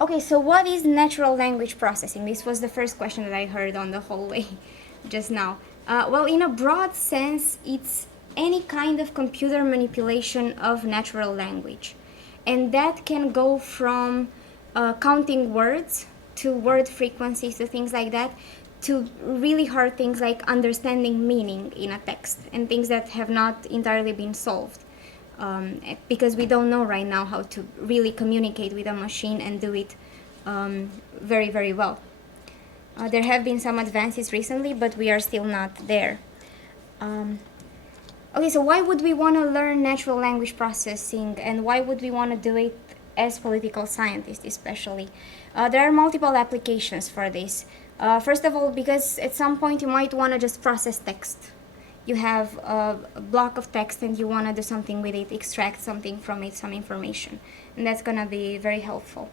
Okay, so what is natural language processing? This was the first question that I heard on the hallway just now. Well, in a broad sense, it's any kind of computer manipulation of natural language. And that can go from counting words to word frequencies to things like that, to really hard things like understanding meaning in a text and things that have not entirely been solved. Because we don't know right now how to really communicate with a machine and do it very, very well. There have been some advances recently, but we are still not there. Okay, so why would we want to learn natural language processing, and why would we want to do it as political scientists especially? There are multiple applications for this. First of all, because at some point you might want to just process text. You have a block of text and you want to do something with it, extract something from it, some information. And that's going to be very helpful.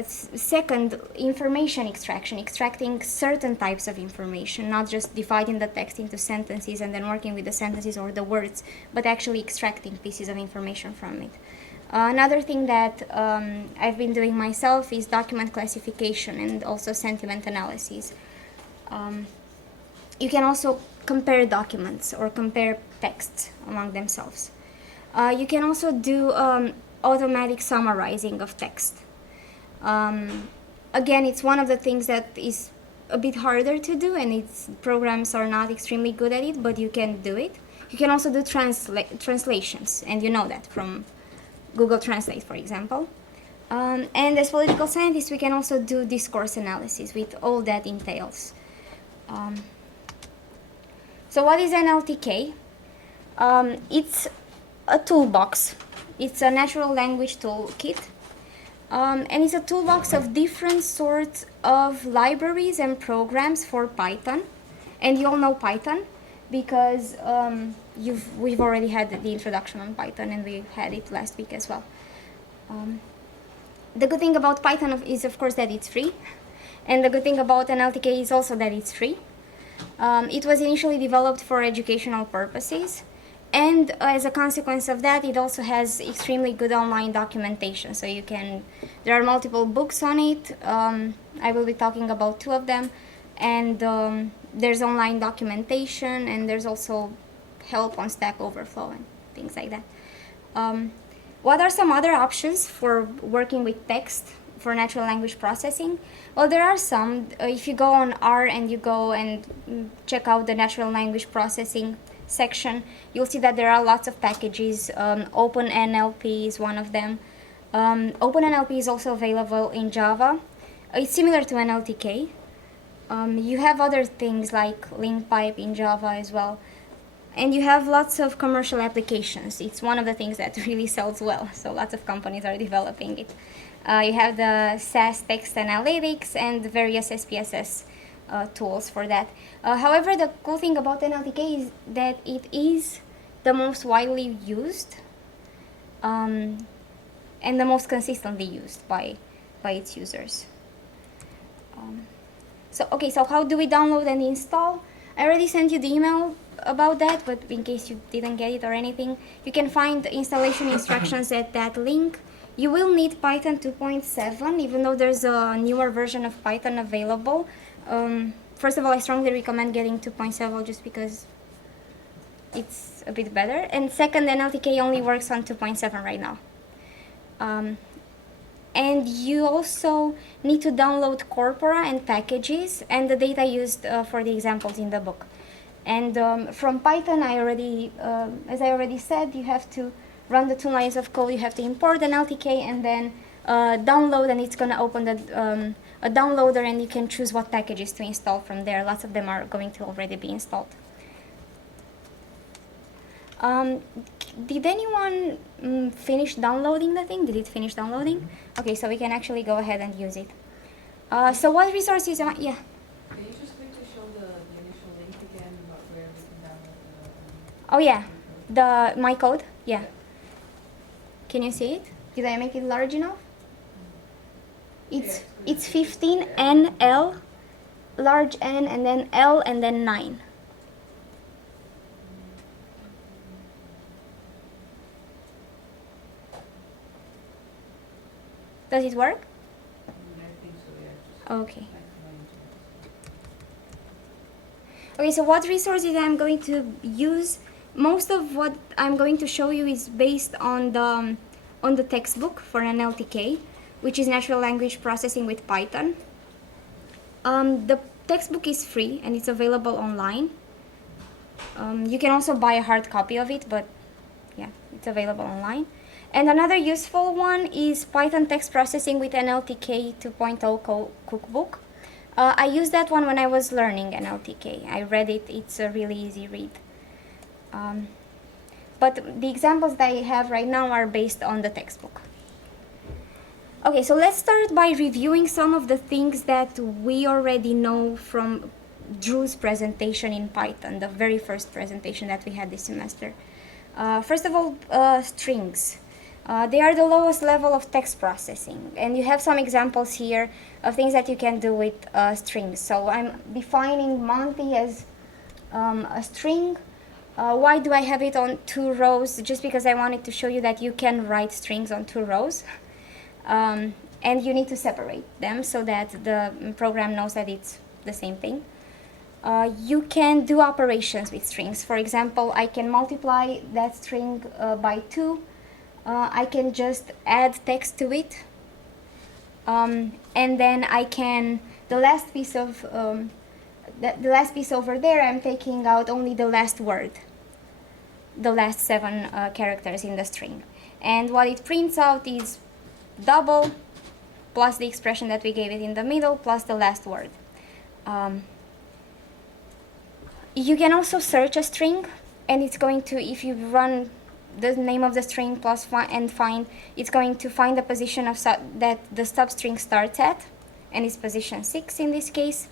Second, information extraction, extracting certain types of information, not just dividing the text into sentences and then working with the sentences or the words, but actually extracting pieces of information from it. Another thing that I've been doing myself is document classification and also sentiment analysis. You can also compare documents or compare texts among themselves. You can also do automatic summarizing of text. Again, it's one of the things that is a bit harder to do, and programs are not extremely good at it, but you can do it. You can also do translations, and you know that from Google Translate, for example. And as political scientists, we can also do discourse analysis with all that entails. So what is NLTK? It's a toolbox. It's a natural language toolkit. And it's a toolbox of different sorts of libraries and programs for Python. And you all know Python because we've already had the introduction on Python, and we had it last week as well. The good thing about Python is, of course, that it's free. And the good thing about NLTK is also that it's free. It was initially developed for educational purposes, and as a consequence of that, it also has extremely good online documentation. So there are multiple books on it. I will be talking about 2 of them, and there's online documentation, and there's also help on Stack Overflow and things like that. What are some other options for working with text for natural language processing? Well, there are some. If you go on R and you go and check out the natural language processing section, you'll see that there are lots of packages. OpenNLP is one of them. OpenNLP is also available in Java. It's similar to NLTK. You have other things like LinkPipe in Java as well. And you have lots of commercial applications. It's one of the things that really sells well, so lots of companies are developing it. You have the SAS text analytics and various SPSS tools for that. However, the cool thing about NLTK is that it is the most widely used and the most consistently used by its users. So how do we download and install? I already sent you the email about that, but in case you didn't get it or anything, you can find installation instructions at that link. You will need Python 2.7, even though there's a newer version of Python available. First of all, I strongly recommend getting 2.7 just because it's a bit better. And second, NLTK only works on 2.7 right now. And you also need to download corpora and packages and the data used for the examples in the book. And from Python, as I already said, you have to run the 2 lines of code. You have to import an LTK and then download, and it's going to open a downloader, and you can choose what packages to install from there. Lots of them are going to already be installed. Did anyone finish downloading the thing? Did it finish downloading? Okay, so we can actually go ahead and use it. So what resources am I? Yeah. Can you just quickly show the initial link again, where we can download the... Oh yeah, my code. Yeah. Can you see it? Did I make it large enough? It's 15 NL, large N, and then L, and then 9. Does it work? I think so, yeah. Okay. Just like Okay, so what resources I'm going to use? Most of what I'm going to show you is based on the textbook for NLTK, which is Natural Language Processing with Python. The textbook is free and it's available online. You can also buy a hard copy of it, but yeah, it's available online. And another useful one is Python Text Processing with NLTK 2.0 cookbook. I used that one when I was learning NLTK. I read it, it's a really easy read. But the examples that I have right now are based on the textbook. Okay, so let's start by reviewing some of the things that we already know from Drew's presentation in Python, the very first presentation that we had this semester. First of all, strings. They are the lowest level of text processing, and you have some examples here of things that you can do with strings. So I'm defining Monty as a string. Why do I have it on 2 rows? Just because I wanted to show you that you can write strings on 2 rows. And you need to separate them so that the program knows that it's the same thing. You can do operations with strings. For example, I can multiply that string by 2. I can just add text to it. And then I can, the last piece over there, I'm taking out only the last word, the last 7 characters in the string. And what it prints out is double plus the expression that we gave it in the middle plus the last word. You can also search a string, and it's going to, if you run the name of the string plus and find, it's going to find the position of that the substring starts at, and it's position 6 in this case.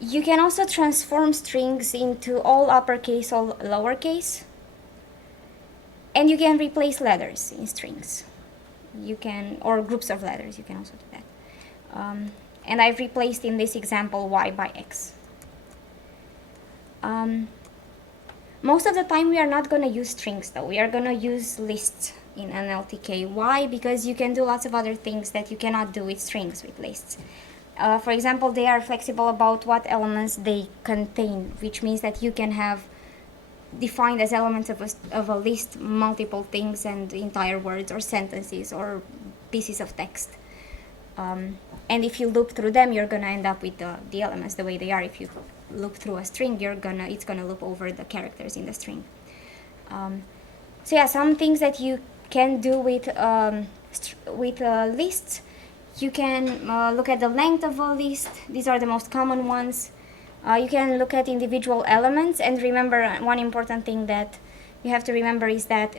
You can also transform strings into all uppercase or lowercase, and you can replace letters in strings. You can, or groups of letters, you can also do that. And I've replaced in this example y by x. Most of the time we are not going to use strings though, we are going to use lists in NLTK. Why? Because you can do lots of other things that you cannot do with strings with lists. For example, they are flexible about what elements they contain, which means that you can have defined as elements of a list multiple things and entire words or sentences or pieces of text. And if you loop through them, you're going to end up with the elements the way they are. If you loop through a string, it's going to loop over the characters in the string. So yeah, some things that you can do with lists. You can look at the length of a list. These are the most common ones. You can look at individual elements, and remember one important thing that you have to remember is that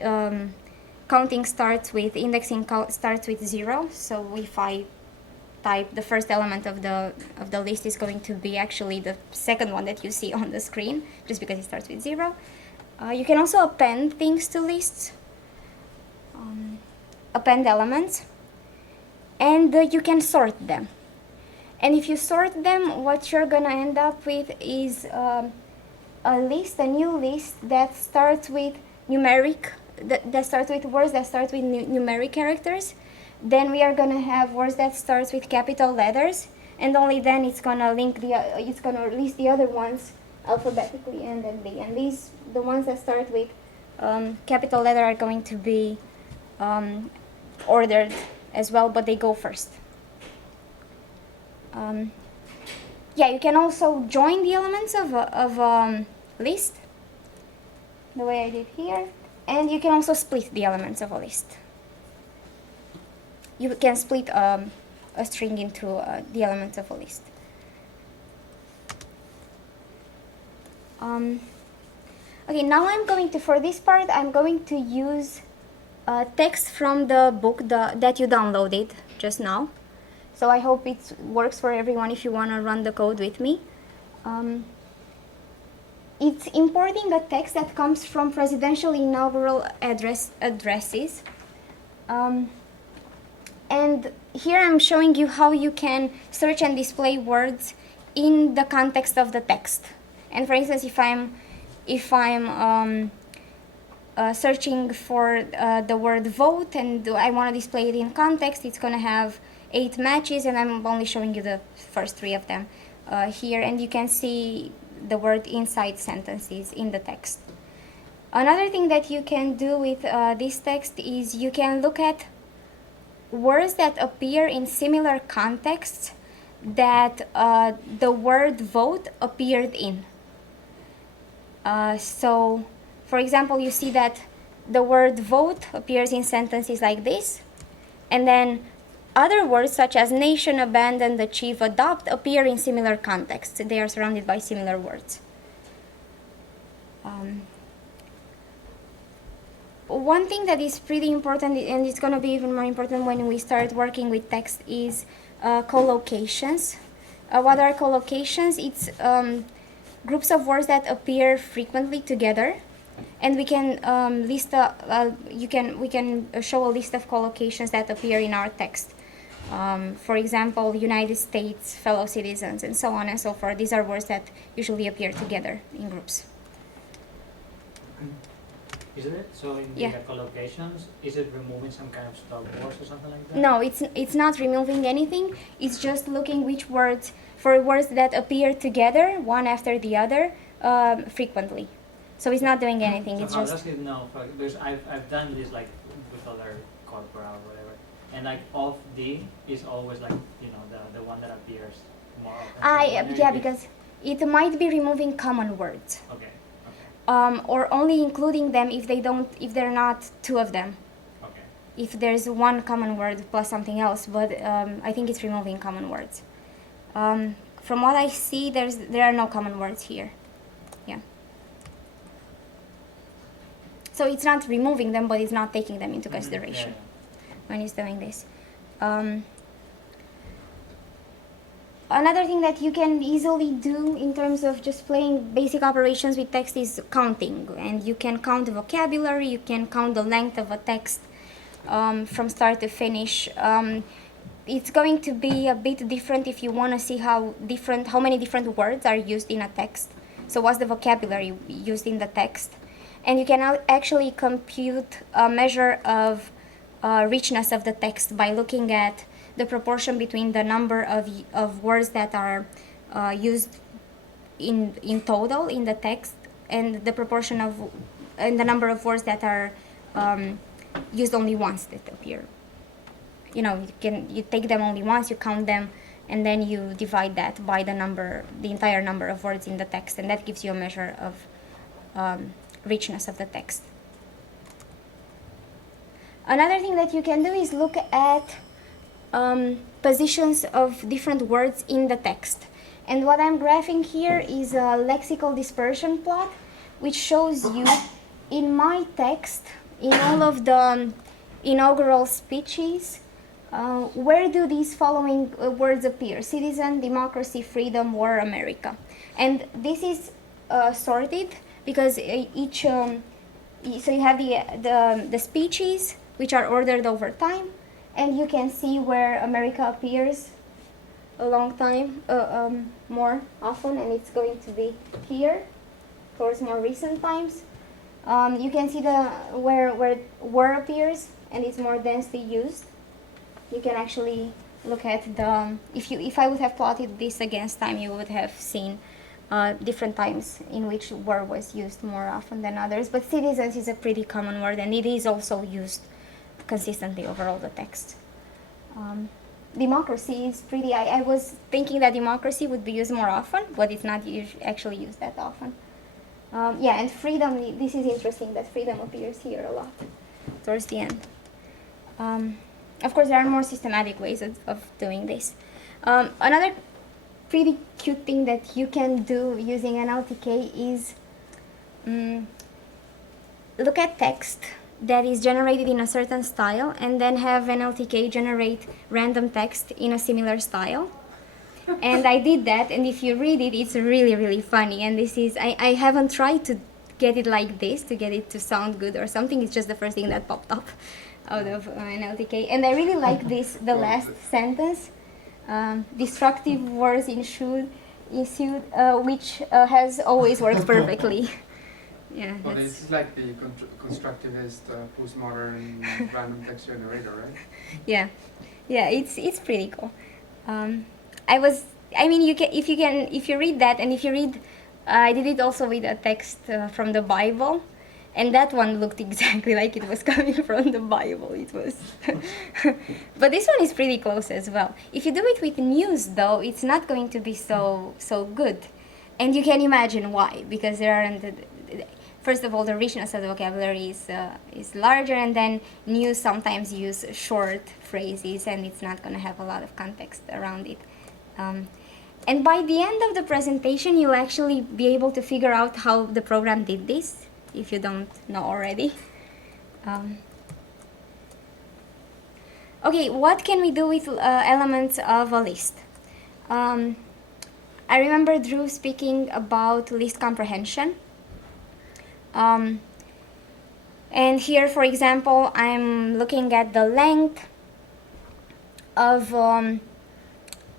counting starts with, indexing starts with 0. So if I type the first element of the list is going to be actually the second one that you see on the screen, just because it starts with 0. You can also append things to lists, append elements, and you can sort them. And if you sort them, what you're gonna end up with is a new list that starts with numeric, that starts with words that start with numeric characters. Then we are gonna have words that starts with capital letters, and only then it's gonna it's gonna list the other ones alphabetically, and then the ones that start with capital letter are going to be ordered as well, but they go first. Yeah, you can also join the elements of a list, the way I did here, and you can also split the elements of a list. You can split a string into the elements of a list. Okay, now for this part, I'm going to use text from the book that you downloaded just now. So I hope it works for everyone if you want to run the code with me. It's importing a text that comes from presidential inaugural addresses. And here I'm showing you how you can search and display words in the context of the text. And for instance, if I'm searching for the word vote, and I want to display it in context, it's going to have 8 matches, and I'm only showing you the first 3 of them here, and you can see the word inside sentences in the text. Another thing that you can do with this text is you can look at words that appear in similar contexts that the word vote appeared in. So, for example, you see that the word vote appears in sentences like this, and then other words such as nation, abandon, achieve, adopt appear in similar contexts. They are surrounded by similar words. One thing that is pretty important, and it's going to be even more important when we start working with text, is collocations. What are collocations? It's groups of words that appear frequently together, and we can we can show a list of collocations that appear in our text. For example, United States, fellow citizens, and so on and so forth. These are words that usually appear together in groups. Isn't it? So in the collocations, is it removing some kind of stop words or something like that? No, it's not removing anything. It's just looking which words, for words that appear together, one after the other, frequently. So it's not doing anything. So it's how just. does it know? Because I've done this like with other corpora or whatever, and like off D is always like the one that appears more often. Yeah, because it might be removing common words. Okay. Or only including them if they're not 2 of them. Okay. If there's one common word plus something else, but I think it's removing common words. From what I see, there are no common words here. Yeah. So it's not removing them, but it's not taking them into consideration when it's doing this. Another thing that you can easily do in terms of just playing basic operations with text is counting. And you can count the vocabulary, you can count the length of a text from start to finish. It's going to be a bit different if you want to see how many different words are used in a text. So what's the vocabulary used in the text? And you can actually compute a measure of richness of the text by looking at the proportion between the number of words that are used in total in the text and the proportion of and the number of words that are used only once that appear. You take them only once, you count them, and then you divide that by the entire number of words in the text, and that gives you a measure of richness of the text. Another thing that you can do is look at positions of different words in the text. And what I'm graphing here is a lexical dispersion plot, which shows you in my text, in all of the inaugural speeches, where do these following words appear: citizen, democracy, freedom, war, America. And this is sorted because each, so you have the speeches, which are ordered over time, and you can see where America appears a long time, more often, and it's going to be here towards more recent times. You can see where war appears, and it's more densely used. You can actually look at if I would have plotted this against time, you would have seen different times in which war was used more often than others. But citizens is a pretty common word, and it is also used consistently over all the text. Democracy is pretty, I was thinking that democracy would be used more often, but it's not actually used that often. Yeah, and freedom, this is interesting that freedom appears here a lot towards the end. Of course, there are more systematic ways of doing this. Another pretty cute thing that you can do using NLTK is look at text that is generated in a certain style and then have NLTK generate random text in a similar style. And I did that, and if you read it, it's really, really funny. And this is, I haven't tried to get it like this, to get it to sound good or something. It's just the first thing that popped up out of NLTK. And I really like this, the last sentence, destructive words ensued, which has always worked perfectly. Yeah. Well, That's, this is like the constructivist, postmodern random text generator, right? yeah. Yeah. It's pretty cool. Um, I was. I mean, you can if you read that, and if you read, I did it also with a text from the Bible, and that one looked exactly like it was coming from the Bible. It was, but this one is pretty close as well. If you do it with news, though, it's not going to be so good, and you can imagine why, because there aren't. First of all, the richness of the vocabulary is larger, and then news sometimes use short phrases, and it's not going to have a lot of context around it. And by the end of the presentation, you'll actually be able to figure out how the program did this, if you don't know already. Okay, what can we do with elements of a list? I remember Drew speaking about list comprehension. And here, for example, I'm looking at the length of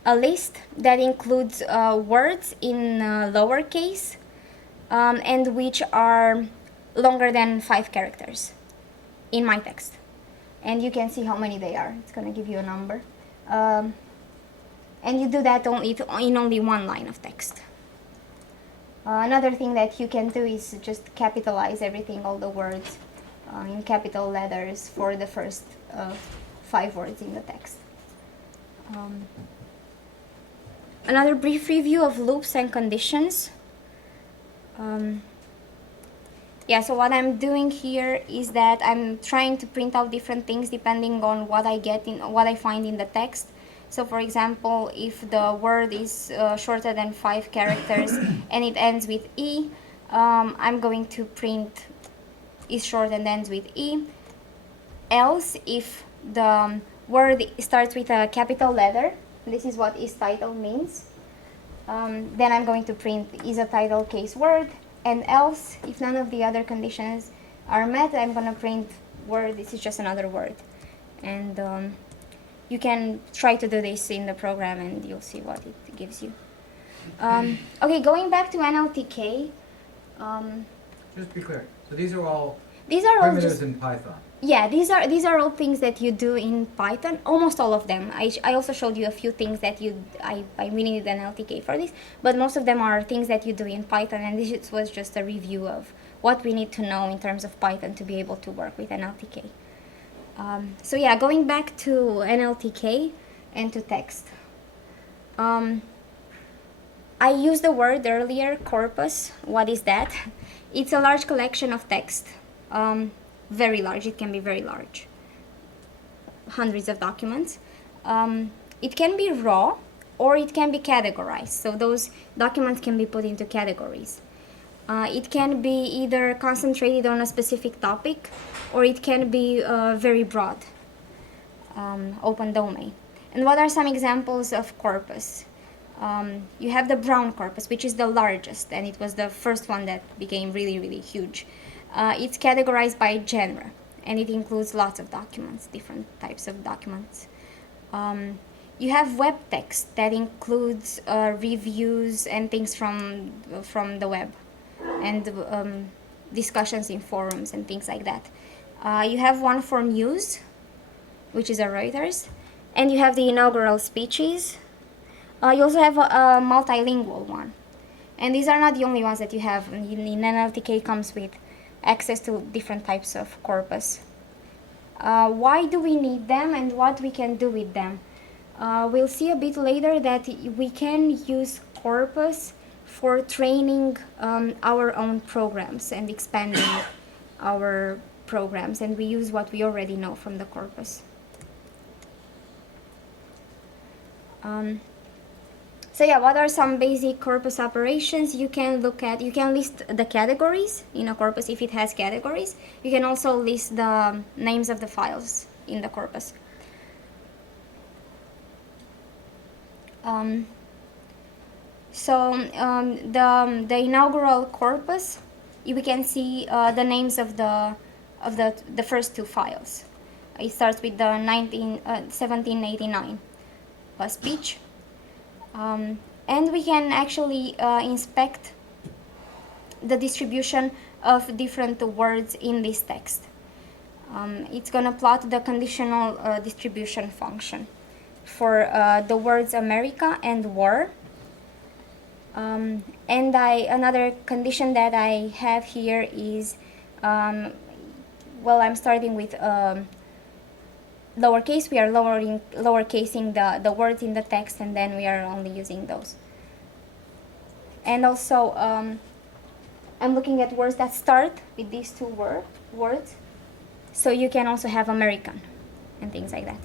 a list that includes words in lowercase and which are longer than 5 characters in my text. And you can see how many they are. It's going to give you a number. And you do that in only one line of text. Another thing that you can do is just capitalize everything, all the words in capital letters for the first 5 words in the text. Another brief review of loops and conditions. Yeah, so what I'm doing here is that I'm trying to print out different things depending on what I find in the text. So for example, if the word is shorter than 5 characters and it ends with E, I'm going to print is short and ends with E. Else, if the word starts with a capital letter, this is what is title means, then I'm going to print is a title case word. And else, if none of the other conditions are met, I'm going to print word, this is just another word. And you can try to do this in the program and you'll see what it gives you. Okay, going back to NLTK. Just to be clear, so these are all Primitives primitives in Python. Yeah, these are all things that you do in Python. Almost all of them. I also showed you a few things that I really need an LTK for this, but most of them are things that you do in Python, and this was just a review of what we need to know in terms of Python to be able to work with NLTK. So yeah, going back to NLTK and to text. I used the word earlier, corpus. What is that? It's a large collection of text. Very large, it can be very large. Hundreds of documents. It can be raw or it can be categorized. So those documents can be put into categories. It can be either concentrated on a specific topic or it can be very broad, open domain. And what are some examples of corpus? You have the brown corpus, which is the largest, and it was the first one that became really, really huge. It's categorized by genre, and it includes lots of documents, different types of documents. You have web text that includes reviews and things from the web, and discussions in forums and things like that. You have one for news, which is a Reuters, and you have the inaugural speeches. You also have a multilingual one. And these are not the only ones that you have. In NLTK comes with access to different types of corpus. Why do we need them and what we can do with them? We'll see a bit later that we can use corpus for training our own programs and expanding our programs, and we use what we already know from the corpus. So yeah, what are some basic corpus operations? You can list the categories in a corpus if it has categories. You can also list the names of the files in the corpus. The inaugural corpus, we can see the names of the first 2 files. It starts with the 1789 speech. And we can actually inspect the distribution of different words in this text. It's going to plot the conditional distribution function for the words America and war. And another condition that I have here is, well, I'm starting with lowercase. We are lowercasing the words in the text, and then we are only using those. And also, I'm looking at words that start with these two words. So you can also have American and things like that.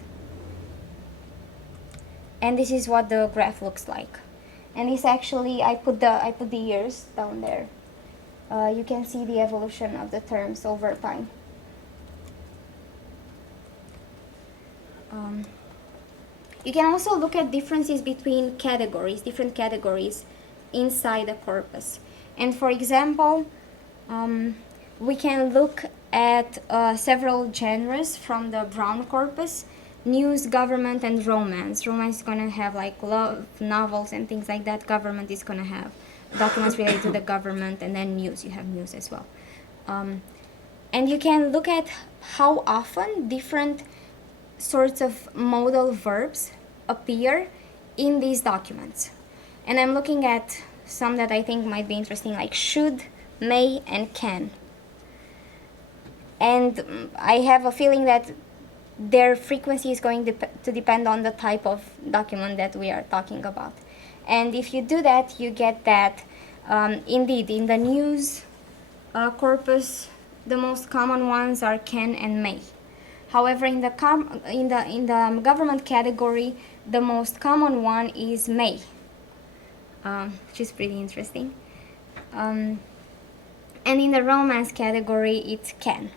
And this is what the graph looks like. And this actually, I put the years down there. You can see the evolution of the terms over time. You can also look at differences between categories, different categories inside the corpus. And for example, we can look at several genres from the Brown corpus: news, government, and romance. Romance is going to have like love novels and things like that. Government is going to have documents related to the government, and then news, you have news as well. And you can look at how often different sorts of modal verbs appear in these documents. And I'm looking at some that I think might be interesting, like should, may, and can. And I have a feeling that their frequency is going to depend on the type of document that we are talking about. And if you do that, you get that indeed in the news corpus, the most common ones are can and may. However, in the government category, the most common one is may, which is pretty interesting. And in the romance category, it's can.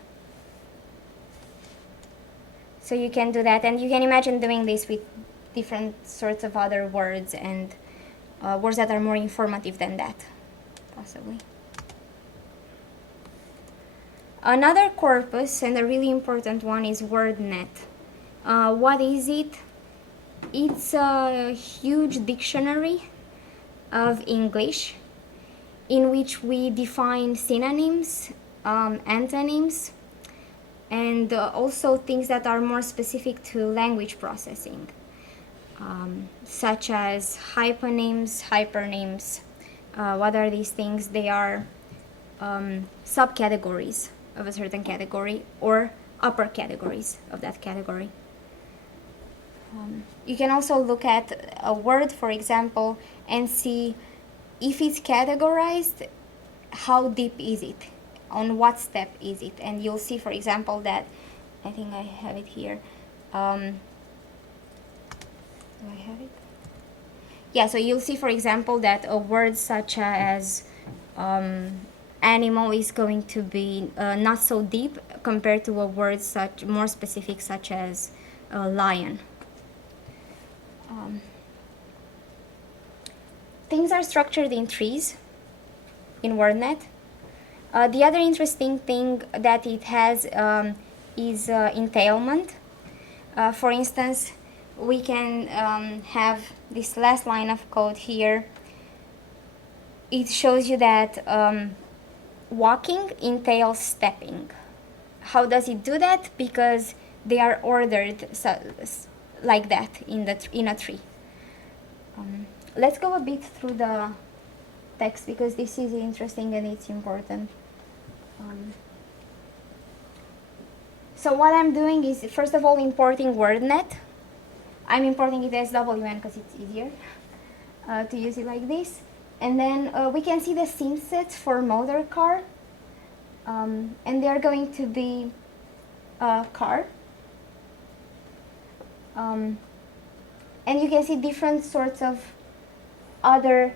So you can do that, and you can imagine doing this with different sorts of other words and words that are more informative than that, possibly. Another corpus, and a really important one, is WordNet. What is it? It's a huge dictionary of English in which we define synonyms, antonyms, and also things that are more specific to language processing, such as hyponyms, hypernyms. What are these things? They are subcategories of a certain category or upper categories of that category. You can also look at a word, for example, and see if it's categorized, how deep is it? On what step is it? And you'll see, for example, that, I think I have it here. Do I have it? Yeah, so you'll see, for example, that a word such as animal is going to be not so deep compared to a word more specific such as lion. Things are structured in trees in WordNet. The other interesting thing that it has is entailment. For instance, we can have this last line of code here. It shows you that walking entails stepping. How does it do that? Because they are ordered like that in a tree. Let's go a bit through the text because this is interesting and it's important. So what I'm doing is, first of all, importing WordNet. I'm importing it as WN because it's easier to use it like this. And then we can see the scene sets for motor car. And they're going to be car. And you can see different sorts of other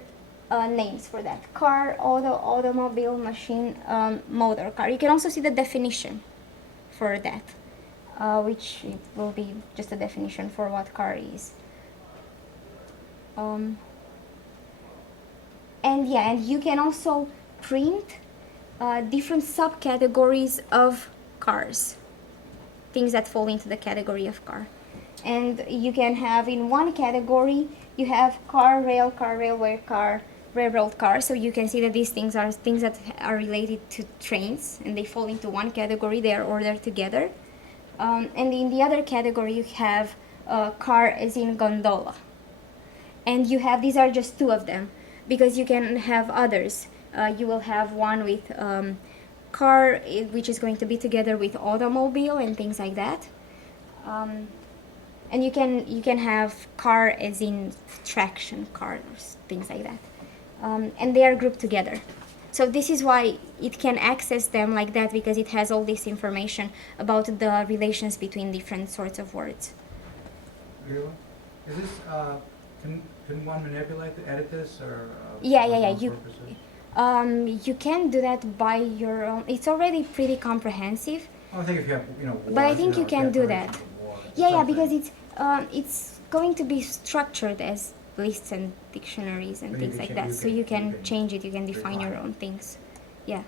names for that: car, automobile, machine, motor car. You can also see the definition for that, which it will be just a definition for what car is. And yeah, and you can also print different subcategories of cars, things that fall into the category of car. And you can have in one category, you have car, railway car, railroad car. So you can see that these things are things that are related to trains, and they fall into one category. They are ordered together. And in the other category, you have car as in gondola. And you have, these are just two of them, because you can have others. You will have one with car, which is going to be together with automobile and things like that. And you can have car as in traction car or things like that. And they are grouped together. So this is why it can access them like that, because it has all this information about the relations between different sorts of words. Iulia, is this, can one manipulate, edit this, or? Yeah, for yeah, yeah, its own you- purposes? You can do that by your own. It's already pretty comprehensive. I think if you have, But I words, think you can do that. declarations of war, Yeah, yeah, something. because it's going to be structured as lists and dictionaries and But you things can like cha- that. you So can- you you can can change it. You can define your refine it. own things. Yeah.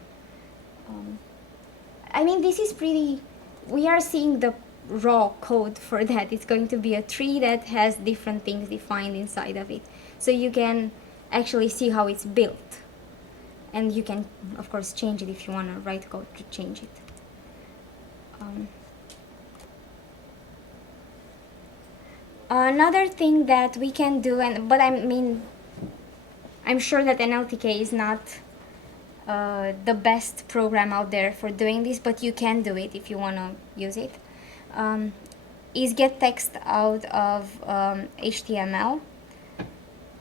I mean, this is pretty. We are seeing the raw code for that. It's going to be a tree that has different things defined inside of it. So you can actually see how it's built. And you can, of course, change it if you want to write code to change it. Another thing that we can do, but I mean, I'm sure that NLTK is not the best program out there for doing this, but you can do it if you want to use it, is get text out of HTML.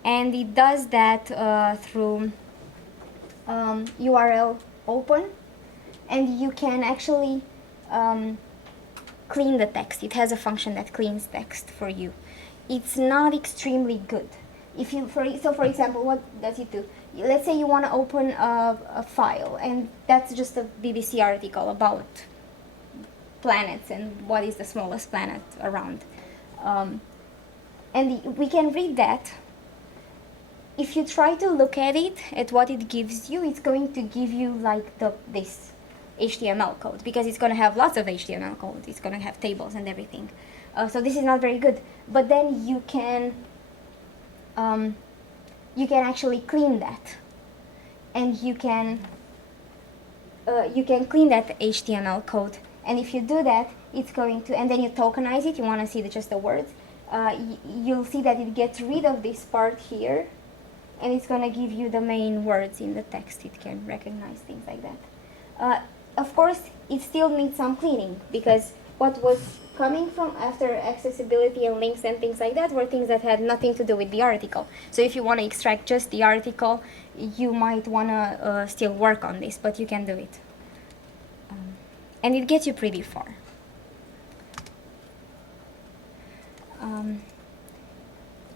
And it does that through URL open, and you can actually clean the text. It has a function that cleans text for you. It's not extremely good. If you, for example, what does it do? Let's say you want to open a file, and that's just a BBC article about planets and what is the smallest planet around. And we can read that. If you try to look at it, at what it gives you, it's going to give you like this HTML code, because it's going to have lots of HTML code. It's going to have tables and everything. So this is not very good. But then you can actually clean that, and you can clean that HTML code. And if you do that, it's going to, and then you tokenize it. You want to see just the words. You'll see that it gets rid of this part here, and it's going to give you the main words in the text. It can recognize things like that. Of course, it still needs some cleaning, because what was coming from after accessibility and links and things like that were things that had nothing to do with the article. So if you want to extract just the article, you might want to still work on this, but you can do it. And it gets you pretty far.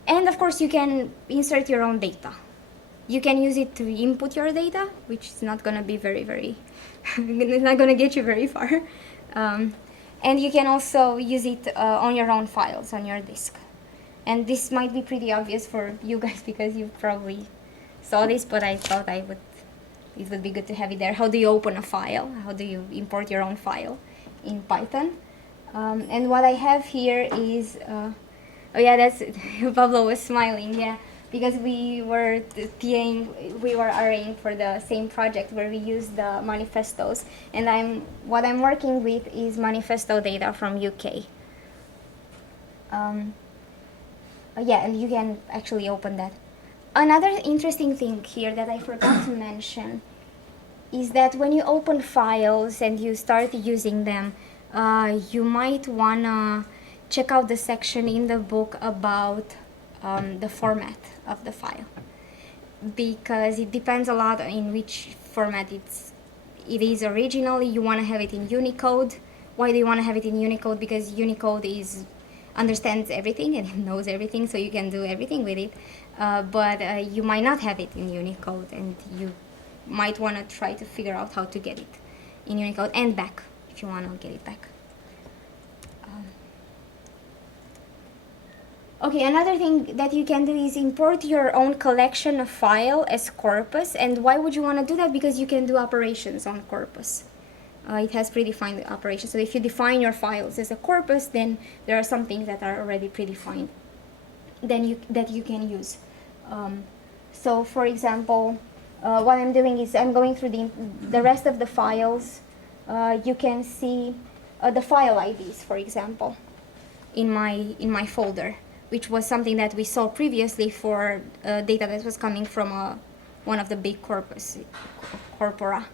And of course, you can insert your own data. You can use it to input your data, which is not going to be very, it's not going to get you very far. And you can also use it on your own files, on your disk. And this might be pretty obvious for you guys, because you probably saw this, but I thought it would be good to have it there. How do you open a file? How do you import your own file in Python? And what I have here is, oh yeah, that's, Pablo was smiling, yeah, because we were RAing for the same project where we used the manifestos, and what I'm working with is manifesto data from UK. Yeah, and you can actually open that. Another interesting thing here that I forgot to mention is that when you open files and you start using them, you might wanna check out the section in the book about the format of the file, because it depends a lot in which format it is originally. You want to have it in Unicode. Why do you want to have it in Unicode? Because Unicode understands everything and it knows everything, so you can do everything with it. But you might not have it in Unicode, and you might want to try to figure out how to get it in Unicode and back, if you want to get it back. Okay, another thing that you can do is import your own collection of file as corpus. And why would you want to do that? Because you can do operations on corpus. It has predefined operations. So if you define your files as a corpus, then there are some things that are already predefined that you can use. So for example, what I'm doing is I'm going through the rest of the files. You can see the file IDs, for example, in my folder, which was something that we saw previously for data that was coming from one of the big corpora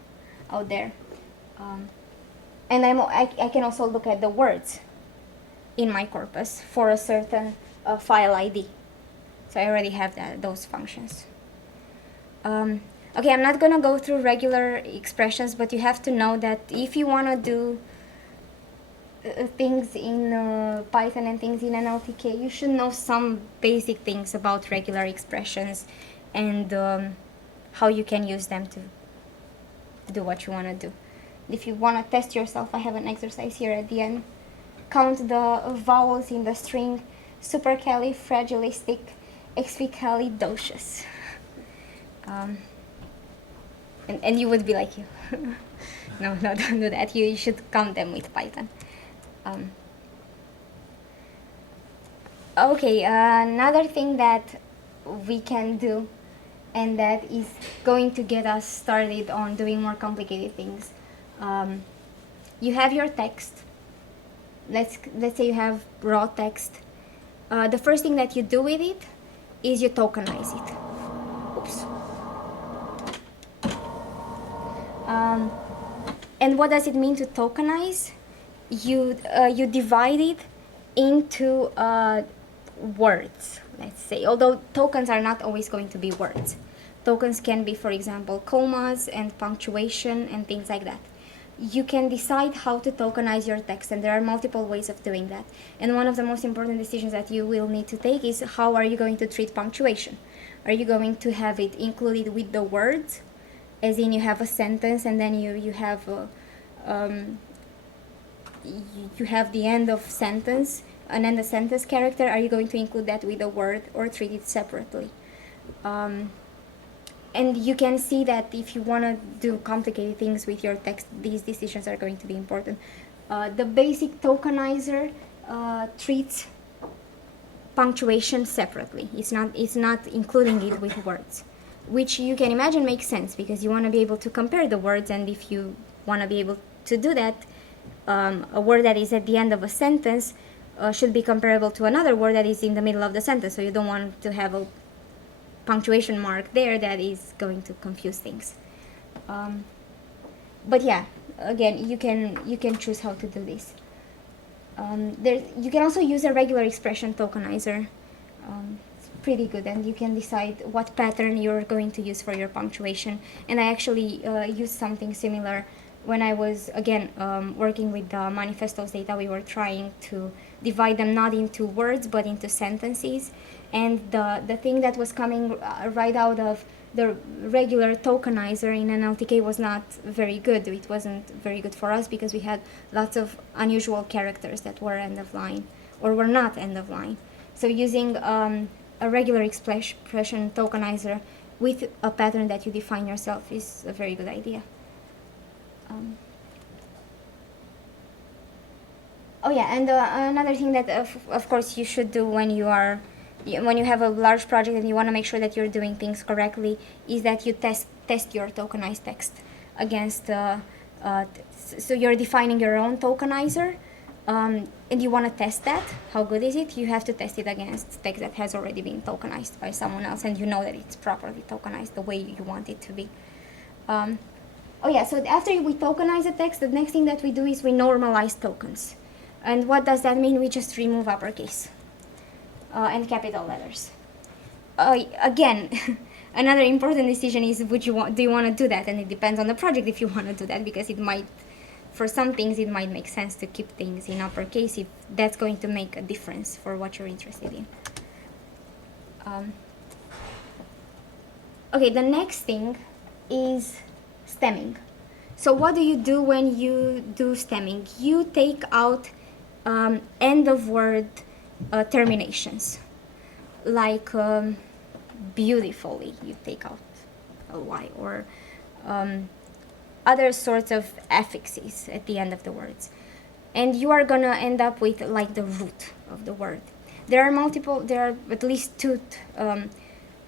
out there. And I can also look at the words in my corpus for a certain file ID. So I already have those functions. Okay, I'm not going to go through regular expressions, but you have to know that if you want to do things in Python and things in NLTK, you should know some basic things about regular expressions and how you can use them to do what you want to do. If you want to test yourself, I have an exercise here at the end. Count the vowels in the string supercalifragilisticexpialidocious. And you would be like you. No, don't do that. You should count them with Python. Okay, another thing that we can do, and that is going to get us started on doing more complicated things. You have your text. Let's say you have raw text. The first thing that you do with it is you tokenize it. Oops. And what does it mean to tokenize? You divide it into words, let's say, although tokens are not always going to be words. Tokens can be, for example, commas and punctuation and things like that. You can decide how to tokenize your text, and there are multiple ways of doing that. And one of the most important decisions that you will need to take is how are you going to treat punctuation? Are you going to have it included with the words, as in you have a sentence and then you have the end of sentence and then the sentence character? Are you going to include that with a word or treat it separately? And you can see that if you want to do complicated things with your text, these decisions are going to be important. The basic tokenizer treats punctuation separately. It's not including it with words, which you can imagine makes sense because you want to be able to compare the words, and if you want to be able to do that, a word that is at the end of a sentence should be comparable to another word that is in the middle of the sentence, so you don't want to have a punctuation mark there that is going to confuse things. But yeah, again, you can choose how to do this. You can also use a regular expression tokenizer. It's pretty good, and you can decide what pattern you're going to use for your punctuation. And I actually used something similar when I was, again, working with the manifestos data. We were trying to divide them not into words but into sentences, and the thing that was coming right out of the regular tokenizer in NLTK was not very good. It wasn't very good for us because we had lots of unusual characters that were end of line or were not end of line. So using a regular expression tokenizer with a pattern that you define yourself is a very good idea. Oh yeah, and another thing that of course you should do when you have a large project and you want to make sure that you're doing things correctly is that you test your tokenized text against so you're defining your own tokenizer, and you want to test that. How good is it? You have to test it against text that has already been tokenized by someone else, and you know that it's properly tokenized the way you want it to be. Oh yeah, so after we tokenize the text, the next thing that we do is we normalize tokens. And what does that mean? We just remove uppercase and capital letters. Again, another important decision is do you want to do that? And it depends on the project if you want to do that, because it might, for some things, it might make sense to keep things in uppercase if that's going to make a difference for what you're interested in. Okay, the next thing is stemming. So what do you do when you do stemming? You take out end of word terminations, like beautifully, you take out a y, or other sorts of affixes at the end of the words, and you are gonna end up with like the root of the word. There are at least two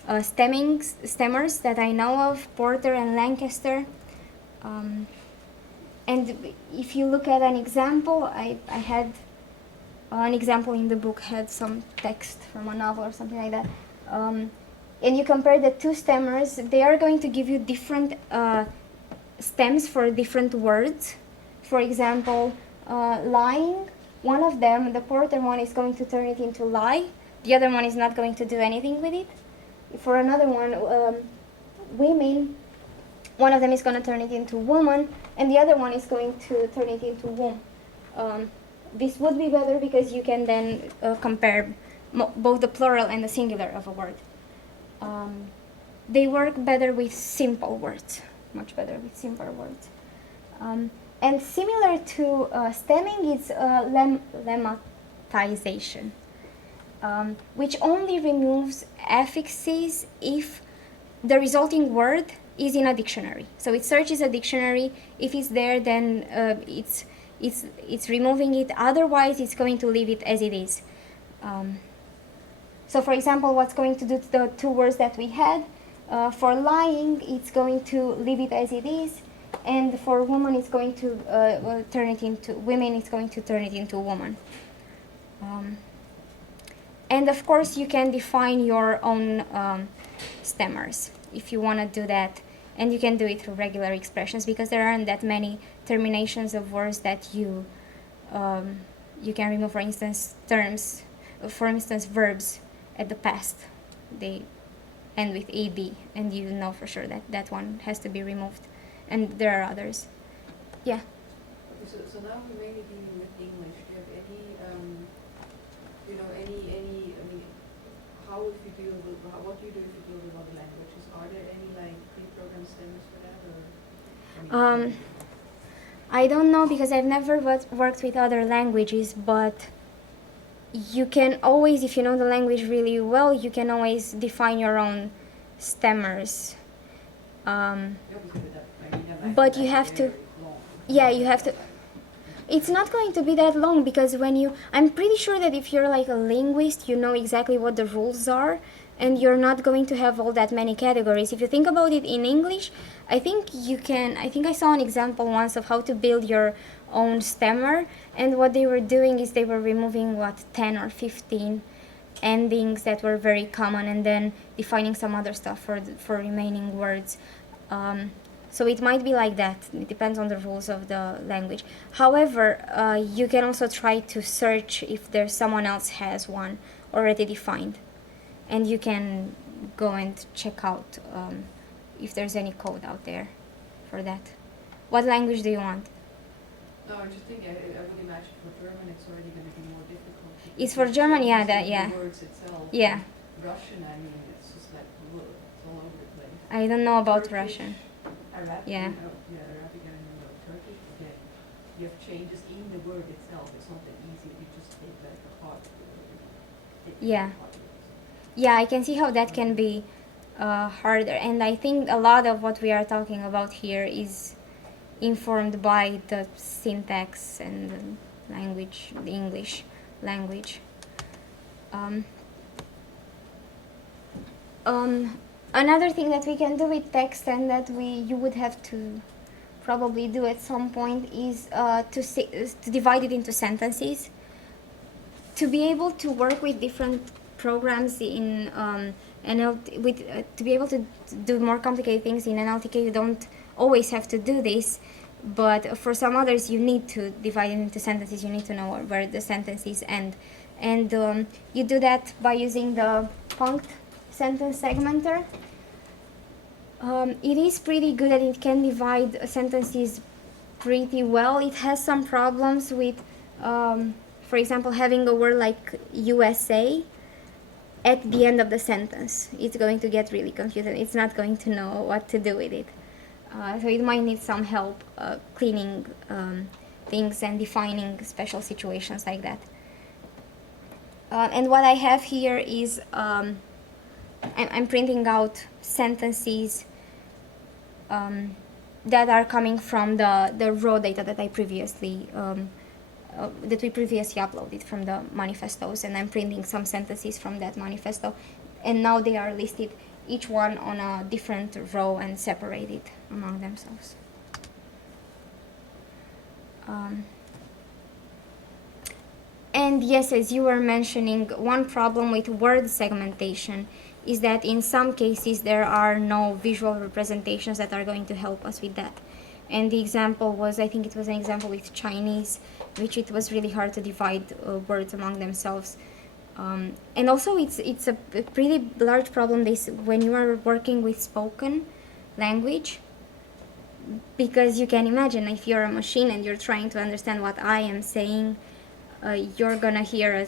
stemmers that I know of, Porter and Lancaster. And if you look at an example, I had an example in the book, had some text from a novel or something like that. And you compare the two stemmers, they are going to give you different stems for different words. For example, lying, one of them, the Porter one, is going to turn it into lie. The other one is not going to do anything with it. For another one, women, one of them is going to turn it into woman, and the other one is going to turn it into womb. This would be better because you can then compare both the plural and the singular of a word. They work better with simple words, much better with simpler words. And similar to stemming is lemmatization, which only removes affixes if the resulting word is in a dictionary. So it searches a dictionary. If it's there, then it's removing it. Otherwise, it's going to leave it as it is. So for example, what's going to do to the two words that we had, for lying, it's going to leave it as it is, and for woman, it's going to turn it into women. It's going to turn it into woman. And of course, you can define your own stemmers if you want to do that, and you can do it through regular expressions because there aren't that many terminations of words that you can remove. For instance, verbs at the past, they end with ed, and you know for sure that that one has to be removed, and there are others. Yeah. Okay, so now we're mainly dealing with English. Do you have any, I mean, how if you deal with, what do you do if you deal with other languages? Are there any like pre-programmed stemmers for that, or? I don't know because I've never worked with other languages, but you can always, if you know the language really well, you can always define your own stemmers. But you have to, yeah, you have to. It's not going to be that long because I'm pretty sure that if you're like a linguist, you know exactly what the rules are, and you're not going to have all that many categories. If you think about it in English, I think I saw an example once of how to build your own stemmer, and what they were doing is they were removing 10 or 15 endings that were very common, and then defining some other stuff for remaining words. So it might be like that. It depends on the rules of the language. However, you can also try to search if there's someone else has one already defined, and you can go and check out if there's any code out there for that. What language do you want? No, I just think I would imagine for German it's already going to be more difficult. It's for German, yeah, The words itself. Yeah. Russian, I mean, it's just like it's all over the place. I don't know about Turkish, Russian. Arabic, Yeah. Arabic and Turkish. Again, you have changes in the word itself. It's not that easy. You just take like apart. Yeah. Yeah, I can see how that can be harder, and I think a lot of what we are talking about here is informed by the syntax and the language, the English language. Another thing that we can do with text, and that you would have to probably do at some point, is to divide it into sentences. To be able to work with different programs in to be able to do more complicated things in NLTK, you don't always have to do this, but for some others you need to divide it into sentences. You need to know where the sentences end, and you do that by using the punct sentence segmenter. It is pretty good and it can divide sentences pretty well. It has some problems with, for example, having a word like USA at the end of the sentence. It's going to get really confused and it's not going to know what to do with it. So it might need some help cleaning things and defining special situations like that. And what I have here is I'm printing out sentences that are coming from the raw data that I previously that we previously uploaded from the manifestos, and I'm printing some sentences from that manifesto, and now they are listed each one on a different row and separate it among themselves. And yes, as you were mentioning, one problem with word segmentation is that in some cases there are no visual representations that are going to help us with that. And the example was, I think it was an example with Chinese, which it was really hard to divide words among themselves. And also it's a pretty large problem when you are working with spoken language, because you can imagine if you're a machine and you're trying to understand what I am saying, you're gonna hear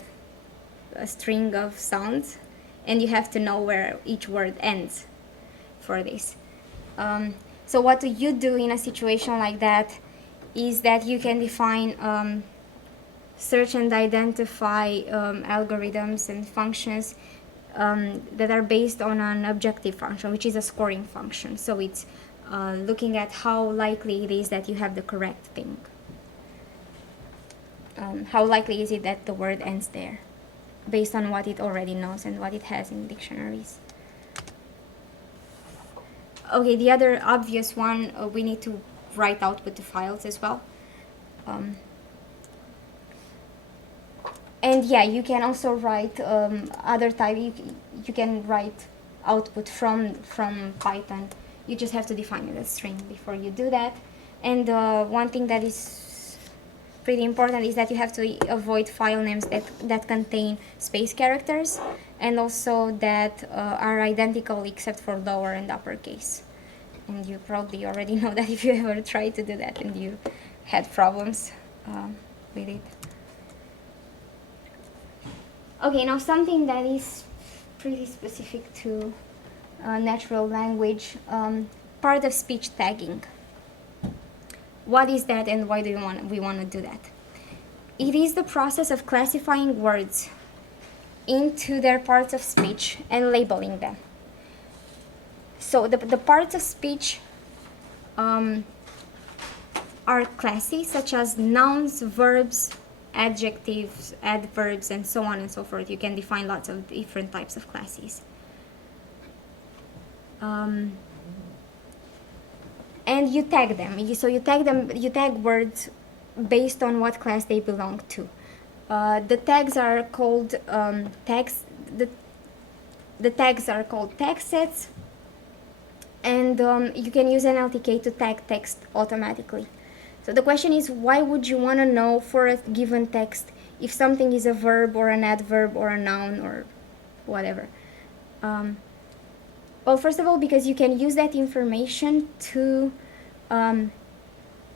a string of sounds, and you have to know where each word ends for this. So what do you do in a situation like that is that you can define search and identify algorithms and functions that are based on an objective function, which is a scoring function. So it's looking at how likely it is that you have the correct thing. How likely is it that the word ends there, based on what it already knows and what it has in dictionaries. Okay, the other obvious one, we need to write output to files as well. And yeah, you can also write other type. You can write output from Python. You just have to define it as string before you do that. And one thing that is pretty important is that you have to avoid file names that contain space characters, and also that are identical except for lower and uppercase. And you probably already know that if you ever tried to do that and you had problems with it. Okay, now something that is pretty specific to natural language, part of speech tagging. What is that, and why do we want to do that? It is the process of classifying words into their parts of speech and labeling them. So the parts of speech are classes such as nouns, verbs, adjectives, adverbs, and so on and so forth. You can define lots of different types of classes. And you tag them. So you tag words based on what class they belong to. The tags are called tags. The tags are called tag sets, and you can use NLTK to tag text automatically. So the question is, why would you want to know for a given text if something is a verb or an adverb or a noun or whatever? Well, first of all, because you can use that information to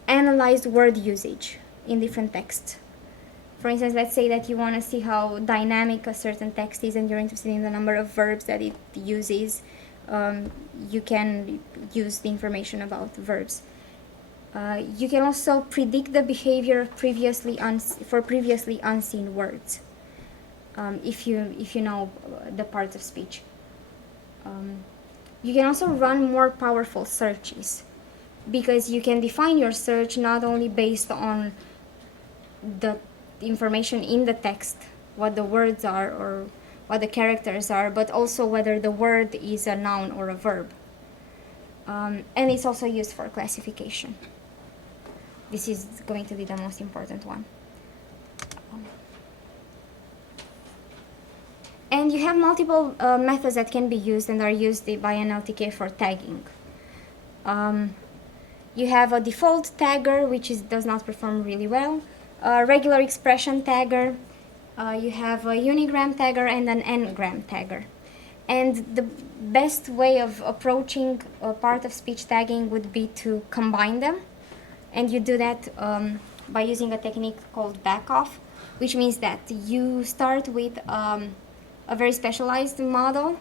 analyze word usage in different texts. For instance, let's say that you want to see how dynamic a certain text is and you're interested in the number of verbs that it uses. You can use the information about verbs. You can also predict the behavior of previously unseen words, if you know the parts of speech. You can also run more powerful searches, because you can define your search not only based on the information in the text, what the words are or what the characters are, but also whether the word is a noun or a verb. And it's also used for classification. This is going to be the most important one. And you have multiple methods that can be used and are used by NLTK for tagging. You have a default tagger, which does not perform really well, a regular expression tagger, you have a unigram tagger and an n-gram tagger. And the best way of approaching a part of speech tagging would be to combine them. And you do that by using a technique called backoff, which means that you start with a very specialized model,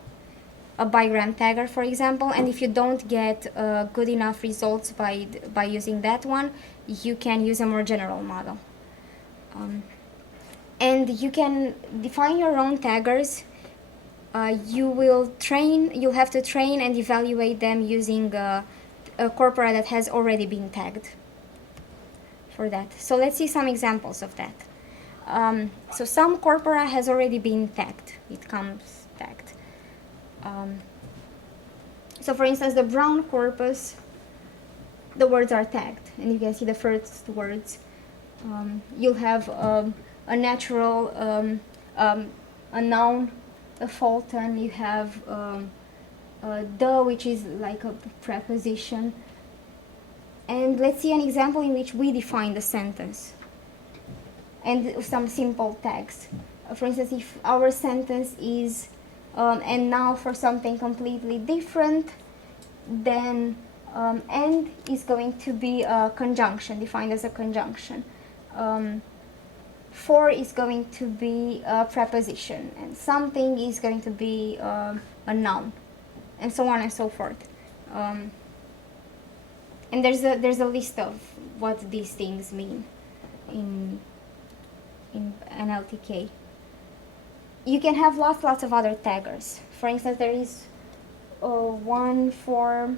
a bigram tagger, for example, and if you don't get good enough results by using that one, you can use a more general model. And you can define your own taggers. You'll have to train and evaluate them using a corpora that has already been tagged for that. So let's see some examples of that. So some corpora has already been tagged. It comes tagged. So for instance, the brown corpus, the words are tagged, and you can see the first words. You'll have a natural, a noun, a Fulton. You have the, which is like a preposition. And let's see an example in which we define the sentence and some simple tags. For instance, if our sentence is and now for something completely different, then and is going to be a conjunction, defined as a conjunction. For is going to be a preposition, and something is going to be a noun, and so on and so forth. And there's a list of what these things mean in NLTK. You can have lots of other taggers. For instance, there is one for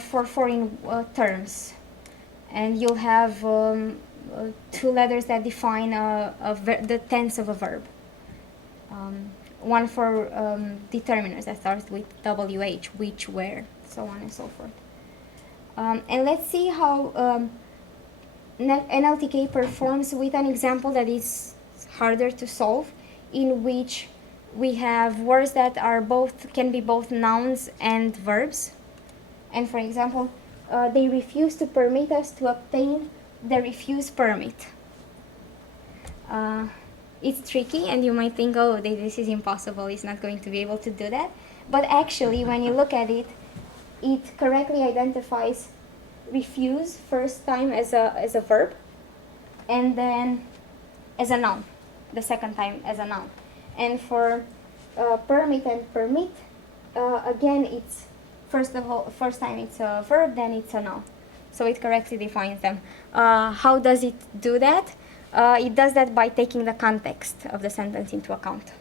foreign terms, and you'll have two letters that define the tense of a verb. One for determiners that starts with WH, which, where, so on and so forth. And let's see how NLTK performs with an example that is harder to solve, in which we have words that are can be both nouns and verbs. And for example, they refuse to permit us to obtain the refuse permit. It's tricky, and you might think, oh, this is impossible, it's not going to be able to do that. But actually, when you look at it, it correctly identifies refuse first time as a verb, and then as a noun, the second time as a noun. And for permit and permit, again, it's first time it's a verb, then it's a noun. So it correctly defines them. How does it do that? It does that by taking the context of the sentence into account.